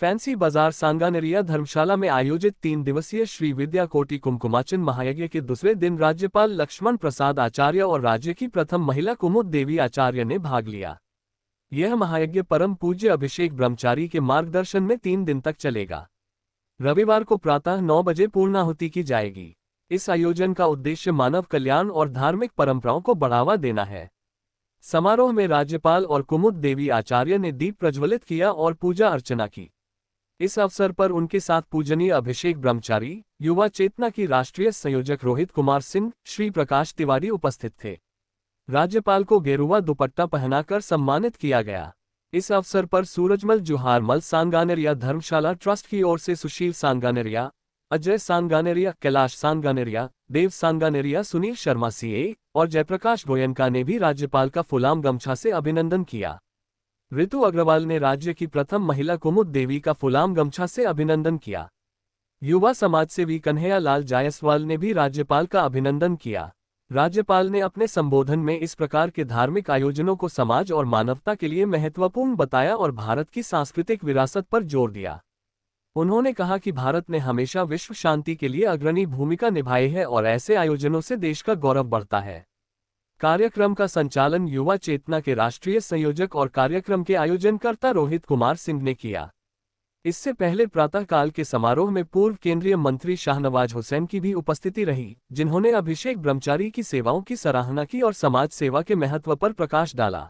Fancy बाजार सांगानेरिया धर्मशाला में आयोजित 3 दिवसीय श्री विद्याकोटि कुमकुमाचन महायज्ञ के दूसरे दिन राज्यपाल लक्ष्मण प्रसाद आचार्य और राज्य की प्रथम महिला कुमुद देवी आचार्य ने भाग लिया। यह महायज्ञ परम पूज्य अभिषेक ब्रह्मचारी के मार्गदर्शन में 3 दिन तक चलेगा। रविवार को प्रातः 9 बजे पूर्णाहुति की जाएगी। इस आयोजन का उद्देश्य मानव कल्याण और धार्मिक परंपराओं को बढ़ावा देना है। समारोह में राज्यपाल और कुमुद देवी आचार्य ने दीप प्रज्वलित किया और पूजा अर्चना की। इस अवसर पर उनके साथ पूजनीय अभिषेक ब्रह्मचारी, युवा चेतना की राष्ट्रीय संयोजक रोहित कुमार सिंह, श्री प्रकाश तिवारी उपस्थित थे। राज्यपाल को गेरुआ दुपट्टा पहनाकर सम्मानित किया गया। इस अवसर पर सूरजमल जुहारमल सांगानेरिया धर्मशाला ट्रस्ट की ओर से सुशील सांगानेरिया, अजय सांगानेरिया, कैलाश सांगानेरिया, देव सांगानेरिया, सुनील शर्मा सीए और जयप्रकाश गोयनका ने भी राज्यपाल का फुलाम गमछा से अभिनंदन किया। ऋतु अग्रवाल ने राज्य की प्रथम महिला कुमुद देवी का फुलाम गमछा से अभिनंदन किया। युवा समाज सेवी कन्हैया लाल जायसवाल ने भी राज्यपाल का अभिनंदन किया। राज्यपाल ने अपने संबोधन में इस प्रकार के धार्मिक आयोजनों को समाज और मानवता के लिए महत्वपूर्ण बताया और भारत की सांस्कृतिक विरासत पर जोर दिया। उन्होंने कहा कि भारत ने हमेशा विश्व शांति के लिए अग्रणी भूमिका निभाई है और ऐसे आयोजनों से देश का गौरव बढ़ता है। कार्यक्रम का संचालन युवा चेतना के राष्ट्रीय संयोजक और कार्यक्रम के आयोजनकर्ता रोहित कुमार सिंह ने किया। इससे पहले प्रातःकाल के समारोह में पूर्व केंद्रीय मंत्री शाहनवाज हुसैन की भी उपस्थिति रही, जिन्होंने अभिषेक ब्रह्मचारी की सेवाओं की सराहना की और समाज सेवा के महत्व पर प्रकाश डाला।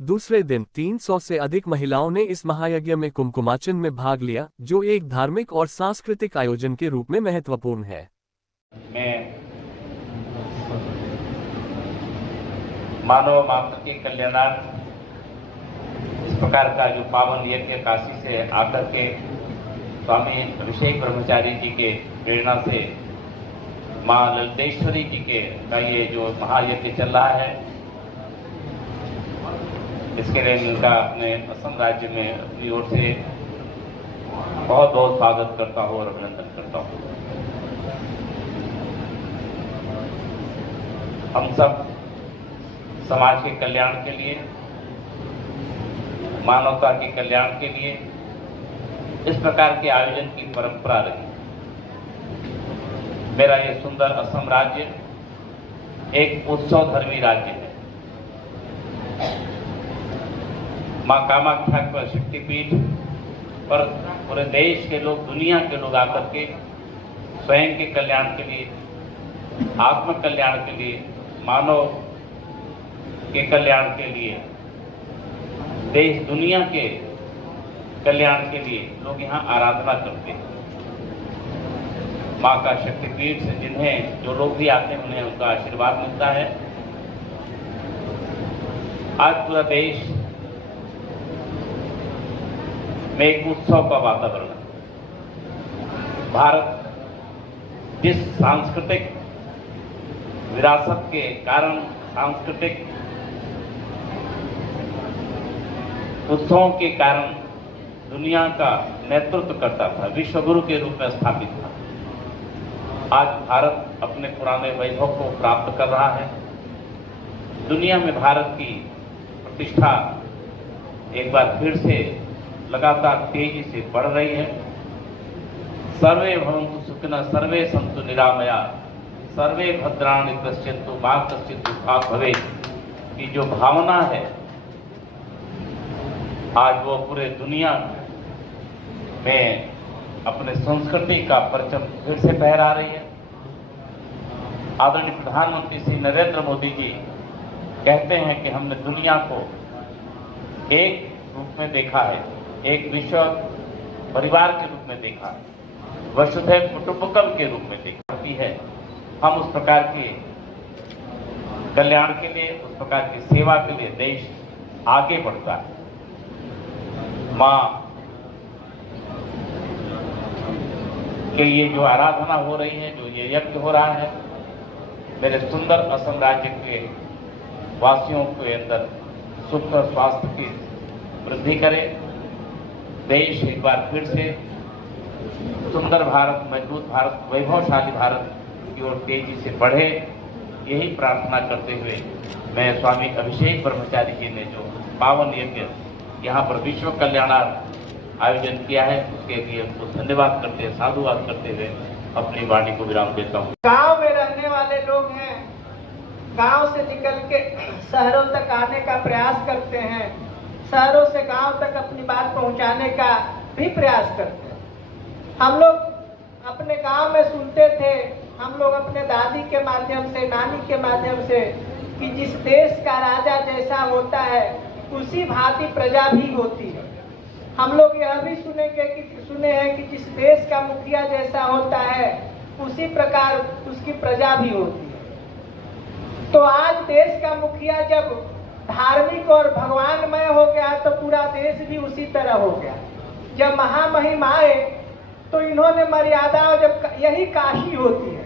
दूसरे दिन 300 से अधिक महिलाओं ने इस महायज्ञ में कुमकुमाचन में भाग लिया, जो एक धार्मिक और सांस्कृतिक आयोजन के रूप में महत्वपूर्ण है। मानव मात्र के कल्याणार्थ इस प्रकार का जो पावन यज्ञ काशी से आकर के स्वामी अभिषेक ब्रह्मचारी जी के प्रेरणा से मां ललितेश्वरी जी के का ये जो महायज्ञ चल रहा है, इसके लिए इनका अपने असम राज्य में अपनी ओर से बहुत बहुत स्वागत करता हूँ और अभिनंदन करता हूँ। हम सब समाज के कल्याण के लिए, मानवता के कल्याण के लिए इस प्रकार के आयोजन की परंपरा रही। मेरा ये सुंदर असम राज्य एक उत्सव धर्मी राज्य है। मां कामाख्या पर शक्तिपीठ पर पूरे देश के लोग, दुनिया के लोग आकर के स्वयं के कल्याण के लिए, आत्म कल्याण के लिए, मानव के कल्याण के लिए, देश दुनिया के कल्याण के लिए लोग यहाँ आराधना करते हैं। माँ का शक्तिपीठ से जिन्हें जो लोग भी आते हैं उन्हें उनका आशीर्वाद मिलता है। आज पूरा देश में एक उत्सव का वातावरण है। भारत जिस सांस्कृतिक विरासत के कारण, सांस्कृतिक उत्सवों के कारण दुनिया का नेतृत्व करता था, विश्वगुरु के रूप में स्थापित था। आज भारत अपने पुराने वैभव को प्राप्त कर रहा है। दुनिया में भारत की प्रतिष्ठा एक बार फिर से लगातार तेजी से बढ़ रही है। सर्वे भवन्तु सुखिनः, सर्वे सन्तु निरामया, सर्वे भद्राणि पश्यन्तु मा कश्चित् दुःखात् भवेत् की जो भावना है, आज वो पूरे दुनिया में अपने संस्कृति का परचम फिर से फहरा रही है। आदरणीय प्रधानमंत्री श्री नरेंद्र मोदी जी कहते हैं कि हमने दुनिया को एक रूप में देखा है, एक विश्व परिवार के रूप में देखा है, वसुधैव कुटुंबकम के रूप में देखी है। हम उस प्रकार के कल्याण के लिए, उस प्रकार की सेवा के लिए देश आगे बढ़ता है। माँ के ये जो आराधना हो रही है, जो ये यज्ञ हो रहा है, मेरे सुंदर असम राज्य के वासियों के अंदर सुख और स्वास्थ्य की वृद्धि करे। देश एक बार फिर से सुंदर भारत, मजबूत भारत, वैभवशाली भारत की ओर तेजी से बढ़े, यही प्रार्थना करते हुए मैं स्वामी अभिषेक ब्रह्मचारी जी ने जो पावन यज्ञ यहाँ पर विश्व कल्याणार्थ आयोजन किया है, उसके लिए उनको धन्यवाद करते हुए, साधुवाद करते हुए अपनी वाणी को विराम देता हूँ। गांव में रहने वाले लोग हैं, गांव से निकल के शहरों तक आने का प्रयास करते हैं, शहरों से गांव तक अपनी बात पहुंचाने का भी प्रयास करते हैं। हम लोग अपने गांव में सुनते थे, हम लोग अपने दादी के माध्यम से, नानी के माध्यम से, कि जिस देश का राजा जैसा होता है उसी भांति प्रजा भी होती है। हम लोग यह भी सुने हैं कि जिस देश का मुखिया जैसा होता है उसी प्रकार उसकी प्रजा भी होती है। तो आज देश का मुखिया जब धार्मिक और भगवानमय हो गया तो पूरा देश भी उसी तरह हो गया। जब महामहिम आए तो इन्होंने मर्यादा, जब यही काशी होती है,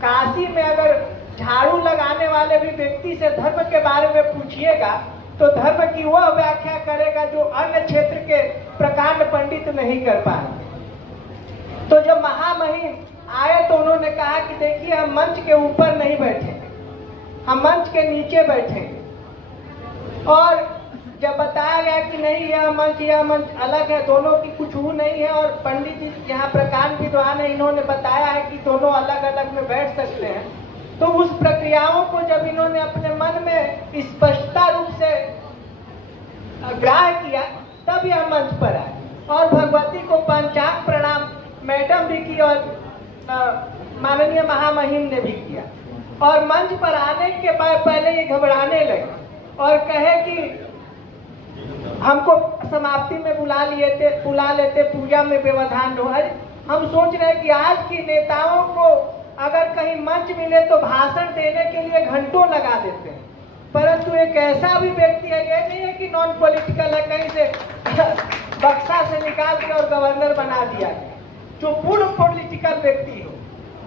काशी में अगर झाड़ू लगाने वाले भी व्यक्ति से धर्म के बारे में पूछिएगा तो धर्म की वह व्याख्या करेगा जो अन्य क्षेत्र के प्रकांड पंडित नहीं कर पाएंगे। तो जब महामहिम आए तो उन्होंने कहा कि देखिए, हम मंच के ऊपर नहीं बैठे, हम मंच के नीचे बैठेंगे। और जब बताया गया कि नहीं, यह मंच अलग है, दोनों की कुछ वो नहीं है, और पंडित जी यहाँ प्रकांड विद्वान है, इन्होंने बताया है कि दोनों अलग अलग में बैठ सकते हैं। तो उस प्रक्रियाओं को जब इन्होंने अपने मन में स्पष्टता रूप से ग्राह्य किया तब यह मंच पर आए। और भगवती को पंचांग प्रणाम मैडम भी की और माननीय महामहिम ने भी किया। और मंच पर आने के बाद पहले ये घबराने लगे और कहे कि हमको समाप्ति में बुला लेते, पूजा में व्यवधान हो। हम सोच रहे हैं कि आज की नेताओं को अगर कहीं मंच मिले तो भाषण देने के लिए घंटों लगा देते हैं, परंतु एक ऐसा भी व्यक्ति है, ये नहीं है कि नॉन पॉलिटिकल है, कहीं से बक्सा से निकाल के और गवर्नर बना दिया गया, जो पूर्ण पॉलिटिकल व्यक्ति हो,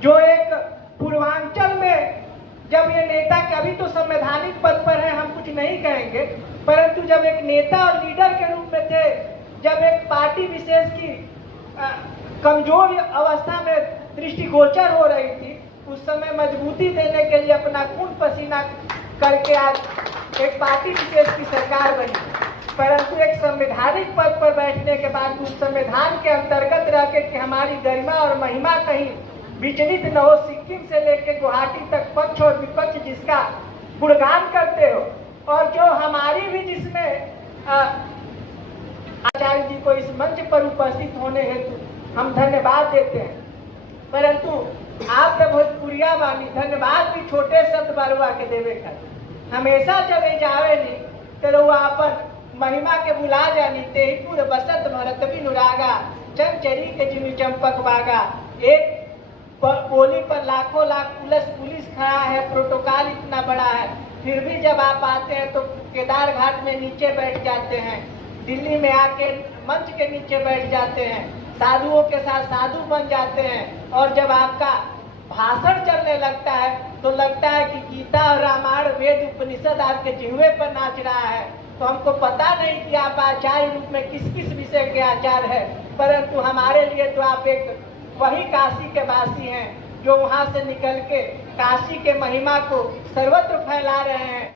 जो एक पूर्वांचल में जब ये नेता के अभी तो संवैधानिक पद पर है, हम कुछ नहीं कहेंगे, परंतु जब एक नेता और लीडर के रूप में थे, जब एक पार्टी विशेष की कमजोर अवस्था में दृष्टिगोचर हो रही थी, उस समय मजबूती देने के लिए अपना खून पसीना करके आज एक पार्टी विशेष की सरकार बनी। परंतु एक संवैधानिक पद पर बैठने के बाद उस संविधान के अंतर्गत रह के कि हमारी गरिमा और महिमा कहीं विचलित न हो, सिक्किम से लेकर गुवाहाटी तक पक्ष और विपक्ष जिसका गुणगान करते हो, और जो हमारी भी जिसमें आचार्य जी को इस मंच पर उपस्थित होने हेतु हम धन्यवाद देते हैं। परंतु आपने भोजपुरिया वाली धन्यवाद भी छोटे शब्द बरुआ के देवे कर हमेशा जब जावे नहीं तो अपन महिमा के बुला जानी ते पूरे बसंत भरत भी नुरागा चमचरी के जिनु चंपक बागा। एक बोली पर लाखों लाख पुलिस खड़ा है, प्रोटोकॉल इतना बड़ा है, फिर भी जब आप आते हैं तो केदार घाट में नीचे बैठ जाते हैं, दिल्ली में आके मंच के नीचे बैठ जाते हैं, साधुओं के साथ साधु बन जाते हैं, और जब आपका भाषण चलने लगता है तो लगता है कि गीता और रामायण वेद उपनिषद आपके जिह्वे पर नाच रहा है। तो हमको पता नहीं कि आप आचार्य रूप में किस किस विषय के आचार्य है, परंतु हमारे लिए तो आप एक वही काशी के वासी हैं जो वहां से निकल के काशी के महिमा को सर्वत्र फैला रहे हैं।